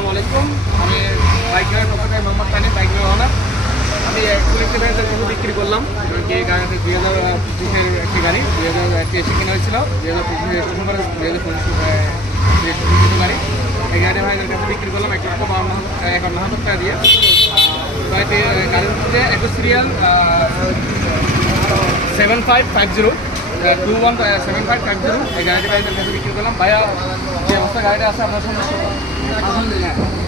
আসসালামু আলাইকুম। আমি বাইকের পক্ষে মোহাম্মদ তানি বাইক ওনার আমি ইলেকট্রিক ভ্যানের কিছু বিক্রি করলাম এই গাড়িতে দুই হাজার পঁচিশের একটি গাড়ি দুই হাজার তেইশে কেনা হয়েছিল দুই হাজার পঁচিশে ডিসেম্বরে দুই হাজার পঁচিশ গাড়ি। এই গাড়ি ভাইদের কাছে বিক্রি করলাম এক লক্ষ বাউন্ন একান্ন হাজার টাকা দিয়ে। গাড়িতে, গাড়ির মধ্যে একটু serial seven five five zero two one seven five five zero এই গাড়িটি ভাইদের কাছে বিক্রি করলাম ভাইয়া যে অবস্থা গাড়িটা আছে আপনার সঙ্গে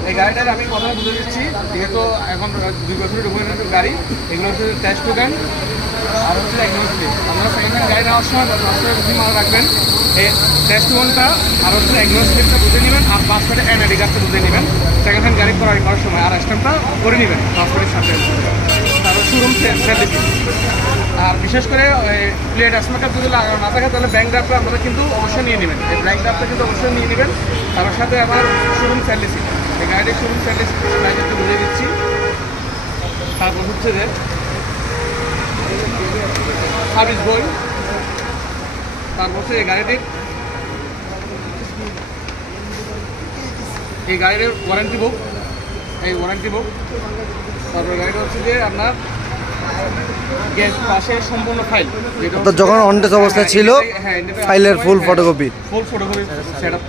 এই গাড়িটার আমি প্রথমে বুঝে দিচ্ছি যেহেতু এখন দুই বছরের ডকুমেন্টের গাড়ি এগুলো হচ্ছে টেস্ট টোকেন আর হচ্ছে অ্যাগনোস্টিক আপনারা সেকেন্ড হ্যান্ড গাড়ি নেওয়ার সময় রাস্তায় বুঝে মাল রাখবেন এই টেস্ট ওয়ানটা আর হচ্ছে অ্যাগনোস্টিকটা বুঝে নেবেন আর পাসপোর্টে এনআইডি কার্ডটা বুঝে নেবেন সেকেন্ড হ্যান্ড গাড়ি ক্রয় করার সময় আর স্ট্যাম্পটা করে নেবেন পাসপোর্টের সাথে তারপর শোরুম ফ্যাসিলিটি আর বিশেষ করে প্লেট আসমাকার যদি লাগানো না থাকে, তাহলে ব্যাংক ড্রাফটা আপনারা কিন্তু অবশ্যই নিয়ে নেবেন। এই ব্যাংক ড্রাফটা কিন্তু অবশ্যই নিয়ে নেবেন। তার সাথে আবার শোরুম স্যালিসি এই গাড়িটির শোরুম স্যালিসি গাড়ি একটু বুঝিয়ে দিচ্ছি। তারপর হচ্ছে যে সার্ভিস বই তারপর হচ্ছে এই গাড়িটির, এই গাড়ির ওয়ারেন্টি বুক এই ওয়ারেন্টি বুক তারপর গাড়িটা হচ্ছে যে আপনার যেটা যখন on অবস্থায় ছিল, ফাইলের full photocopy। Full photocopy set up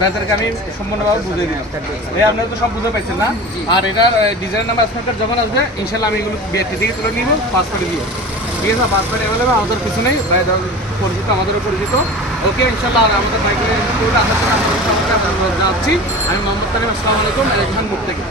তাদেরকে আমি সম্পূর্ণভাবে বুঝিয়ে দিলাম। এই আপনারা তো সব না? আর এটার ডিজাইন নাম্বার যখন আসবে ইনশাল্লাহ আমি এগুলো থেকে তুলে নিব পাসপোর্টে দিব ঠিক আছে? পাসপোর্ট অ্যাভেলেবেল আমাদের কিছু নেই। পরিচিত আমাদেরও পরিচিত। ওকে ইনশাল্লাহ আর আমাদের বাইকের আসার যাচ্ছি আমি মোহাম্মদ তালিম আসসালামু আলাইকুম। থেকে।